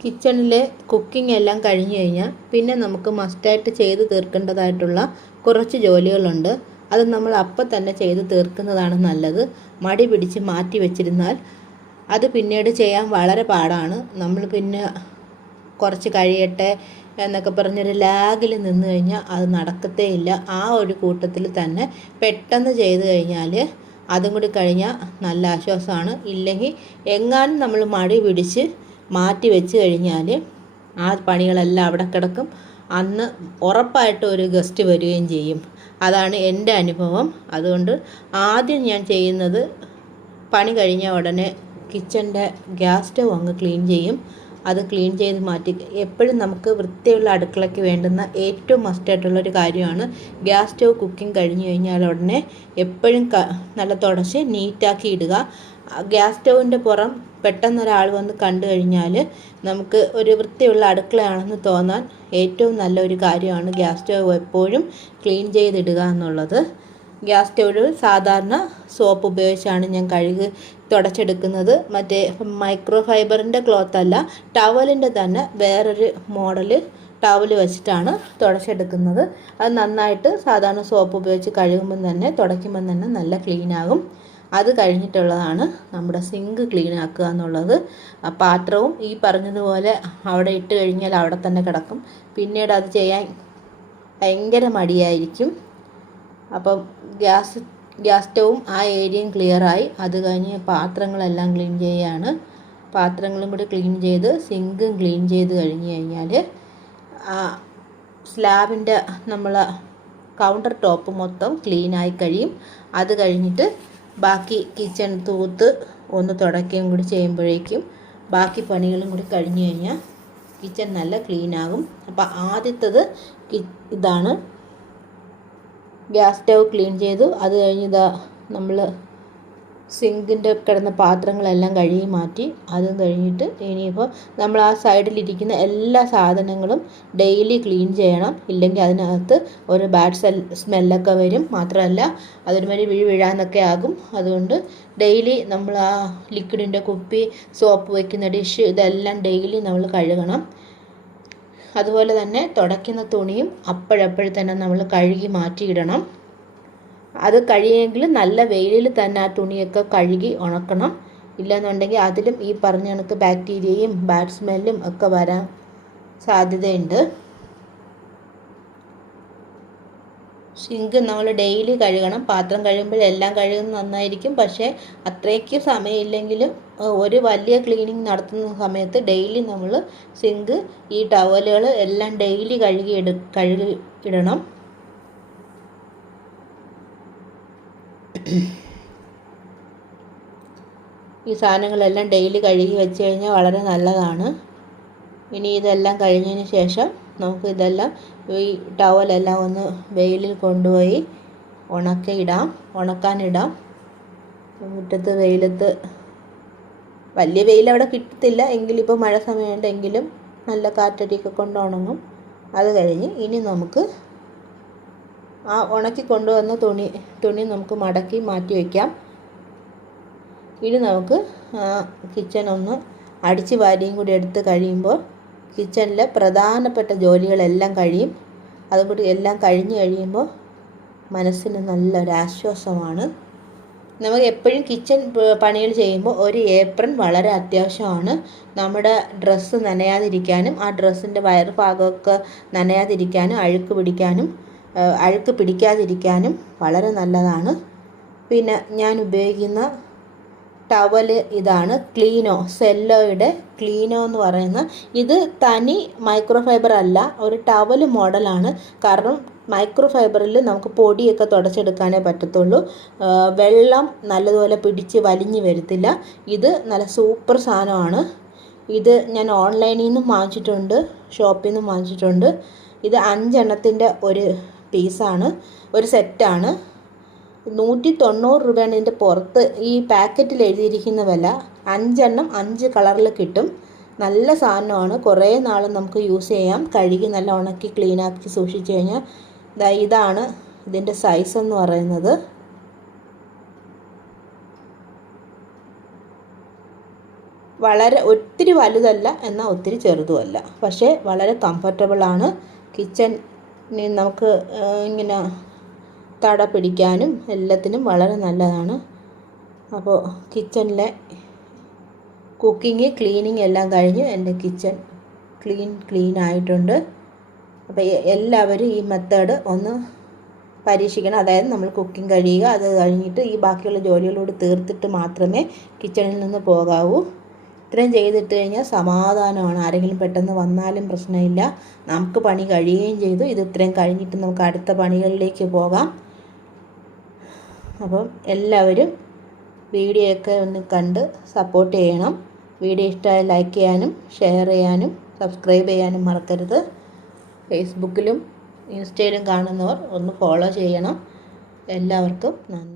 കിച്ചണിലെ cooking എല്ലാം കഴിഞ്ഞ് കഴിഞ്ഞാൽ പിന്നെ നമുക്ക് മസ്റ്റായിട്ട് ചെയ്ത് തീർക്കേണ്ടതായിട്ടുള്ള കുറച്ച് ജോലികളുണ്ട്. അത് നമ്മൾ അപ്പം തന്നെ ചെയ്ത് തീർക്കുന്നതാണ് നല്ലത്. മടി പിടിച്ച് മാറ്റി വെച്ചിരുന്നാൽ അത് പിന്നീട് ചെയ്യാൻ വളരെ പാടാണ്. നമ്മൾ പിന്നെ കുറച്ച് കഴിയട്ടെ എന്നൊക്കെ പറഞ്ഞൊരു ലാഗിൽ നിന്ന് കഴിഞ്ഞാൽ അത് നടക്കത്തേ ഇല്ല. ആ ഒരു കൂട്ടത്തിൽ തന്നെ പെട്ടെന്ന് ചെയ്ത് കഴിഞ്ഞാൽ അതും കൂടി കഴിഞ്ഞാൽ നല്ല ആശ്വാസമാണ്. ഇല്ലെങ്കിൽ എങ്ങാനും നമ്മൾ മടി പിടിച്ച് മാറ്റി വെച്ച് കഴിഞ്ഞാൽ ആ പണികളെല്ലാം അവിടെ കിടക്കും. അന്ന് ഉറപ്പായിട്ടും ഒരു ഗസ്റ്റ് വരികയും ചെയ്യും. അതാണ് എൻ്റെ അനുഭവം. അതുകൊണ്ട് ആദ്യം ഞാൻ ചെയ്യുന്നത് പണി കഴിഞ്ഞ ഉടനെ കിച്ചൻ്റെ ഗ്യാസ് സ്റ്റവ് അങ്ങ് ക്ലീൻ ചെയ്യും. അത് ക്ലീൻ ചെയ്ത് മാറ്റി എപ്പോഴും നമുക്ക് വൃത്തിയുള്ള അടുക്കളയ്ക്ക് വേണ്ടുന്ന ഏറ്റവും മസ്റ്റായിട്ടുള്ളൊരു കാര്യമാണ് ഗ്യാസ് സ്റ്റവ്. കുക്കിംഗ് കഴിഞ്ഞ് കഴിഞ്ഞാൽ ഉടനെ എപ്പോഴും നല്ല തുടച്ച് നീറ്റാക്കി ഇടുക. ഗ്യാസ് സ്റ്റൗവിൻ്റെ പുറം പെട്ടെന്നൊരാൾ വന്ന് കണ്ടു കഴിഞ്ഞാൽ നമുക്ക് ഒരു വൃത്തിയുള്ള അടുക്കളയാണെന്ന് തോന്നാൻ ഏറ്റവും നല്ലൊരു കാര്യമാണ് ഗ്യാസ് സ്റ്റവ് എപ്പോഴും ക്ലീൻ ചെയ്തിടുക എന്നുള്ളത്. ഗ്യാസ് സ്റ്റൗവിൽ സാധാരണ സോപ്പ് ഉപയോഗിച്ചാണ് ഞാൻ കഴുകി തുടച്ചെടുക്കുന്നത്. മറ്റേ മൈക്രോ ഫൈബറിൻ്റെ ക്ലോത്ത് അല്ല, ടവലിൻ്റെ തന്നെ വേറൊരു മോഡൽ ടവൽ വെച്ചിട്ടാണ് തുടച്ചെടുക്കുന്നത്. അത് നന്നായിട്ട് സാധാരണ സോപ്പ് ഉപയോഗിച്ച് കഴുകുമ്പം തന്നെ തുടയ്ക്കുമ്പം തന്നെ നല്ല ക്ലീനാകും. അത് കഴിഞ്ഞിട്ടുള്ളതാണ് നമ്മുടെ സിങ്ക് ക്ലീൻ ആക്കുക എന്നുള്ളത്. പാത്രവും ഈ പറഞ്ഞതുപോലെ അവിടെ ഇട്ട് കഴിഞ്ഞാൽ അവിടെ തന്നെ കിടക്കും. പിന്നീട് അത് ചെയ്യാൻ ഭയങ്കര മടിയായിരിക്കും. അപ്പം ഗ്യാസ് സ്റ്റവും ആ ഏരിയയും ക്ലിയറായി. അത് കഴിഞ്ഞ് പാത്രങ്ങളെല്ലാം ക്ലീൻ ചെയ്യുകയാണ്. പാത്രങ്ങളും കൂടി ക്ലീൻ ചെയ്ത് സിങ്കും ക്ലീൻ ചെയ്ത് കഴിഞ്ഞ് കഴിഞ്ഞാൽ സ്ലാബിൻ്റെ നമ്മൾ കൗണ്ടർ ടോപ്പ് മൊത്തം ക്ലീനായി കഴിയും. അത് കഴിഞ്ഞിട്ട് ബാക്കി കിച്ചൺ തൂത്ത് ഒന്ന് തുടയ്ക്കുകയും കൂടി ചെയ്യുമ്പോഴേക്കും ബാക്കി പണികളും കൂടി കഴിഞ്ഞ് കഴിഞ്ഞാൽ കിച്ചൺ നല്ല ക്ലീനാകും. അപ്പോൾ ആദ്യത്തത് ഇതാണ്. ഗ്യാസ് സ്റ്റവ് ക്ലീൻ ചെയ്തു. അത് കഴിഞ്ഞ് നമ്മൾ സിങ്കിൻ്റെ കിടന്ന പാത്രങ്ങളെല്ലാം കഴുകി മാറ്റി. അതും കഴിഞ്ഞിട്ട് ഇനിയിപ്പോൾ നമ്മൾ ആ സൈഡിലിരിക്കുന്ന എല്ലാ സാധനങ്ങളും ഡെയിലി ക്ലീൻ ചെയ്യണം. ഇല്ലെങ്കിൽ അതിനകത്ത് ഒരു ബാഡ് സ്മെല്ലൊക്കെ വരും. മാത്രമല്ല അതിനുമാതിരി വീഴാനൊക്കെ ആകും. അതുകൊണ്ട് ഡെയിലി നമ്മൾ ആ ലിക്വിഡിൻ്റെ കുപ്പി, സോപ്പ് വയ്ക്കുന്ന ഡിഷ്, ഇതെല്ലാം ഡെയിലി നമ്മൾ കഴുകണം. അതുപോലെ തന്നെ തുടയ്ക്കുന്ന തുണിയും അപ്പോഴപ്പോഴും തന്നെ നമ്മൾ കഴുകി മാറ്റിയിടണം. അത് കഴിയുമെങ്കിൽ നല്ല വെയിലിൽ തന്നെ ആ തുണിയൊക്കെ കഴുകി ഉണക്കണം. ഇല്ലെന്നുണ്ടെങ്കിൽ അതിലും ഈ പറഞ്ഞ കണക്ക് ബാക്ടീരിയയും ബാഡ് സ്മെല്ലും ഒക്കെ വരാൻ സാധ്യതയുണ്ട്. സിങ്ക് നമ്മൾ ഡെയിലി കഴുകണം. പാത്രം കഴുകുമ്പോഴെല്ലാം കഴുകുന്നത് നന്നായിരിക്കും. പക്ഷേ അത്രയ്ക്ക് സമയമില്ലെങ്കിലും ഒരു വലിയ ക്ലീനിങ് നടത്തുന്ന സമയത്ത് ഡെയിലി നമ്മൾ സിങ്ക്, ഈ ടവലുകൾ എല്ലാം ഡെയിലി കഴുകി ഇടണം. ഈ സാധനങ്ങളെല്ലാം ഡെയിലി കഴുകി വെച്ച് കഴിഞ്ഞാൽ വളരെ നല്ലതാണ്. ഇനി ഇതെല്ലാം കഴിഞ്ഞതിന് ശേഷം നമുക്ക് ഇതെല്ലാം ഈ ടവലെല്ലാം ഒന്ന് വെയിലിൽ കൊണ്ടുപോയി ഉണക്കാനിടാം. മുറ്റത്ത് വെയിലത്ത് വലിയ വെയിൽ അവിടെ കിട്ടത്തില്ല എങ്കിലിപ്പോൾ മഴ സമയമുണ്ടെങ്കിലും നല്ല കാറ്റടിയൊക്കെ കൊണ്ട് ഉണങ്ങും. അത് കഴിഞ്ഞ് ഇനി നമുക്ക് ആ ഉണക്കി കൊണ്ടുവന്ന തുണി നമുക്ക് മടക്കി മാറ്റി വയ്ക്കാം. ഇനി നമുക്ക് കിച്ചൺ ഒന്ന് അടിച്ച് വാരിയും കൂടി എടുത്ത് കഴിയുമ്പോൾ കിച്ചണിലെ പ്രധാനപ്പെട്ട ജോലികളെല്ലാം കഴിയും. അതുകൂടി എല്ലാം കഴിഞ്ഞ് കഴിയുമ്പോൾ മനസ്സിന് നല്ലൊരാശ്വാസമാണ്. നമുക്ക് എപ്പോഴും കിച്ചൺ പണികൾ ചെയ്യുമ്പോൾ ഒരു ഏപ്രൺ വളരെ അത്യാവശ്യമാണ്. നമ്മുടെ ഡ്രസ്സ് നനയാതിരിക്കാനും ആ ഡ്രസ്സിൻ്റെ വയർ ഭാഗമൊക്കെ നനയാതിരിക്കാനും അഴുക്ക് പിടിക്കാതിരിക്കാനും വളരെ നല്ലതാണ്. പിന്നെ ഞാൻ ഉപയോഗിക്കുന്ന ടവൽ ഇതാണ്, സെല്ലോയുടെ ക്ലീനോ എന്ന് പറയുന്ന. ഇത് തനി മൈക്രോ ഫൈബർ അല്ല, ഒരു ടവൽ മോഡലാണ്. കാരണം മൈക്രോ ഫൈബറിൽ നമുക്ക് പൊടിയൊക്കെ തുടച്ചെടുക്കാനേ പറ്റത്തുള്ളൂ. വെള്ളം നല്ലതുപോലെ പിടിച്ച് വലിഞ്ഞ് വരത്തില്ല. ഇത് നല്ല സൂപ്പർ സാധനമാണ്. ഇത് ഞാൻ ഓൺലൈനിൽ നിന്നും വാങ്ങിച്ചിട്ടുണ്ട്, ഷോപ്പിൽ നിന്നും വാങ്ങിച്ചിട്ടുണ്ട്. ഇത് 5 എണ്ണത്തിൻ്റെ ഒരു പീസാണ്, ഒരു സെറ്റാണ്. 190 രൂപയാണ് ഇതിൻ്റെ പുറത്ത് ഈ പാക്കറ്റിൽ എഴുതിയിരിക്കുന്ന വില. 5 എണ്ണം 5 കളറിൽ കിട്ടും. നല്ല സാധനമാണ്. കുറേ നാൾ നമുക്ക് യൂസ് ചെയ്യാം. കഴുകി നല്ല ഉണക്കി ക്ലീനാക്കി സൂക്ഷിച്ച് കഴിഞ്ഞാൽ ഇതാണ് ഇതിൻ്റെ സൈസ് എന്ന് പറയുന്നത്. വളരെ ഒത്തിരി വലുതല്ല എന്നാൽ ഒത്തിരി ചെറുതുമല്ല, പക്ഷേ വളരെ കംഫർട്ടബിളാണ്. കിച്ചണിൽ നമുക്ക് ഇങ്ങനെ തട പിടിക്കാനും എല്ലാത്തിനും വളരെ നല്ലതാണ്. അപ്പോൾ കിച്ചണിലെ കുക്കിംഗ് ക്ലീനിങ് എല്ലാം കഴിഞ്ഞ് എൻ്റെ കിച്ചൺ ക്ലീൻ ആയിട്ടുണ്ട്. അപ്പോൾ എല്ലാവരും ഈ മെത്തേഡ് ഒന്ന് പരീക്ഷിക്കണം. അതായത് നമ്മൾ കുക്കിംഗ് കഴിയുക, അത് കഴിഞ്ഞിട്ട് ഈ ബാക്കിയുള്ള ജോലികളോട് തീർത്തിട്ട് മാത്രമേ കിച്ചണിൽ നിന്ന് പോകാവൂ. ഇത്രയും ചെയ്തിട്ട് കഴിഞ്ഞാൽ സമാധാനമാണ്. ആരെങ്കിലും പെട്ടെന്ന് വന്നാലും പ്രശ്നമില്ല, നമുക്ക് പണി കഴിയുകയും ചെയ്തു. ഇത് ഇത്രയും കഴിഞ്ഞിട്ട് നമുക്ക് അടുത്ത പണികളിലേക്ക് പോകാം. അപ്പം എല്ലാവരും വീഡിയോയൊക്കെ ഒന്ന് കണ്ട് സപ്പോർട്ട് ചെയ്യണം. വീഡിയോ ഇഷ്ടമായ ലൈക്ക് ചെയ്യാനും ഷെയർ ചെയ്യാനും സബ്സ്ക്രൈബ് ചെയ്യാനും മറക്കരുത്. ഫേസ്ബുക്കിലും ഇൻസ്റ്റയിലും കാണുന്നവർ ഒന്ന് ഫോളോ ചെയ്യണം. എല്ലാവർക്കും നന്ദി.